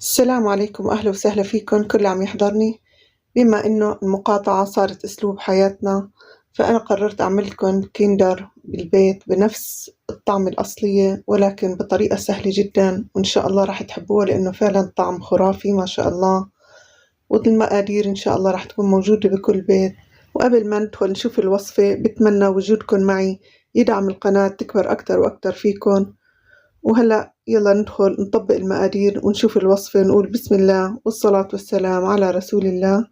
السلام عليكم وأهلا وسهلا فيكم كل اللي عم يحضرني. بما إنه المقاطعة صارت أسلوب حياتنا، فأنا قررت أعمل لكم كيندر بالبيت بنفس الطعم الأصلية ولكن بطريقة سهلة جدا، وإن شاء الله راح تحبوها لأنه فعلا طعم خرافي ما شاء الله. والمقادير إن شاء الله راح تكون موجودة بكل بيت. وقبل ما ندخل نشوف الوصفة بتمنى وجودكم معي يدعم القناة تكبر أكتر وأكتر فيكم. وهلأ يلا ندخل نطبق المقادير ونشوف الوصفة، نقول بسم الله والصلاة والسلام على رسول الله.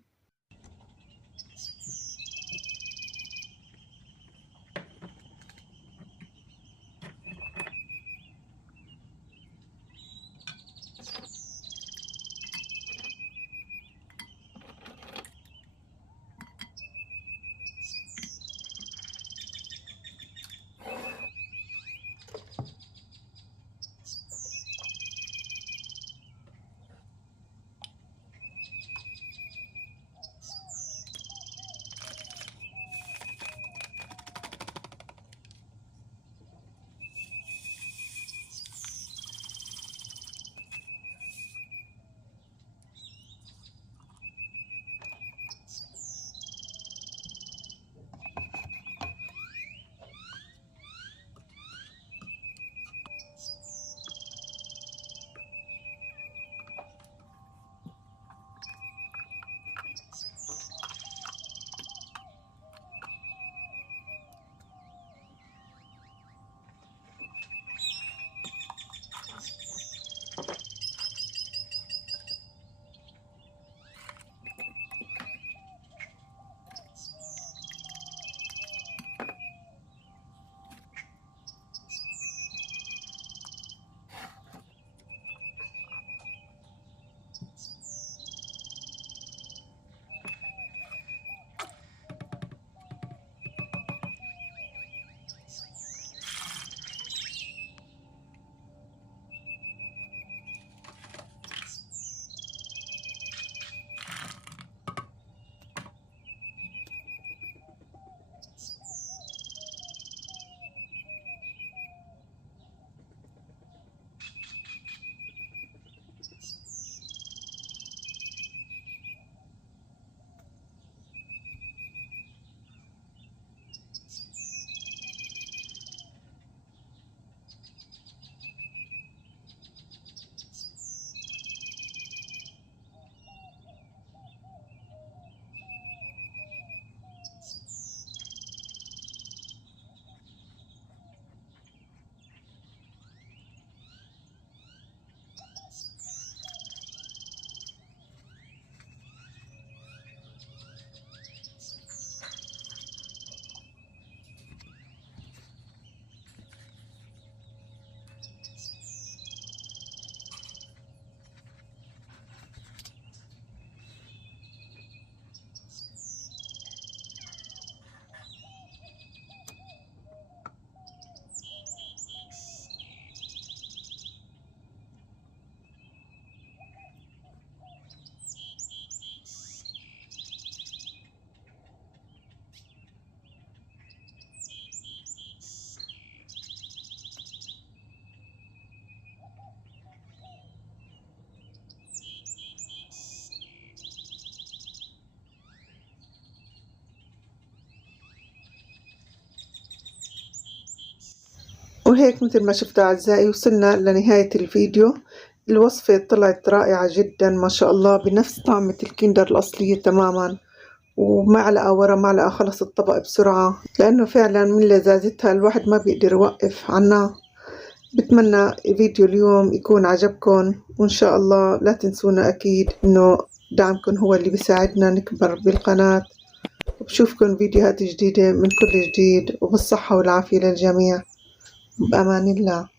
وهيك مثل ما شفتوا أعزائي وصلنا لنهاية الفيديو. الوصفة طلعت رائعة جدا ما شاء الله، بنفس طعمة الكيندر الأصلية تماما، ومعلقة ورا معلقة خلص الطبق بسرعة، لأنه فعلا من لذاذتها الواحد ما بيقدر يوقف عنها. بتمنى فيديو اليوم يكون عجبكم، وإن شاء الله لا تنسونا أكيد إنه دعمكم هو اللي بيساعدنا نكبر بالقناة. وبشوفكم فيديوهات جديدة من كل جديد، وبالصحة والعافية للجميع، بأمان الله.